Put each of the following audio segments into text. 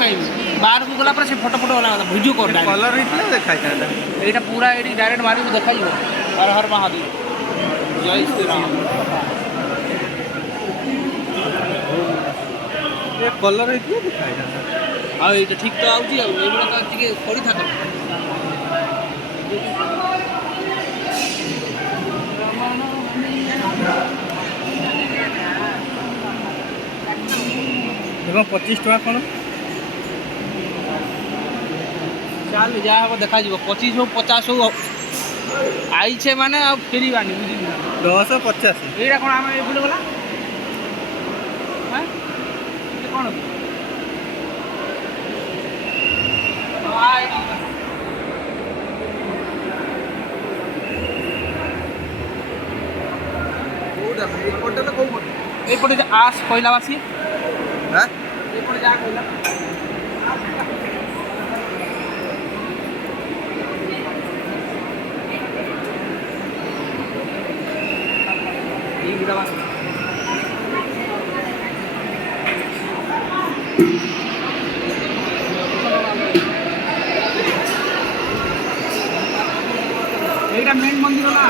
पाइबू बाहर को गला पर से फोटो फोटो वाला वीडियो कर कलर इतना देखाई था एटा पूरा एडी डायरेक्ट मारी देखा जो हर हर महादेव जय श्री राम ये कलर इतना देखाई था आ एटा ठीक तो आउची आ एबरा तो टिके पड़ी था देखो 25 टका कौन चल जा हम देखा जो 25 हो 50 हो आई छे माने अब फेरी बानी बुझी 250 एटा कोन हम ए बुले गला हैं ये कोन एपटे आस कहला बासी हां एपटे जा कहला ये गिरा बासी एटा मेन मंदिर ना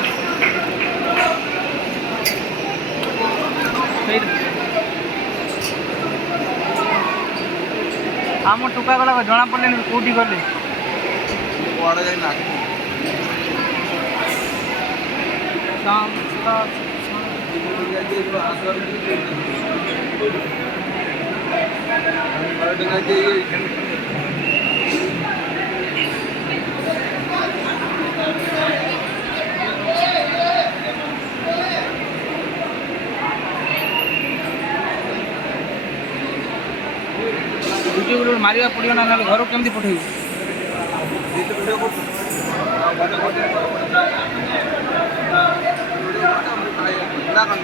आम टुका गला जना पड़े कौटी गले वीडियो मारिया पड़ो ना घर केमती पठेबू हाँ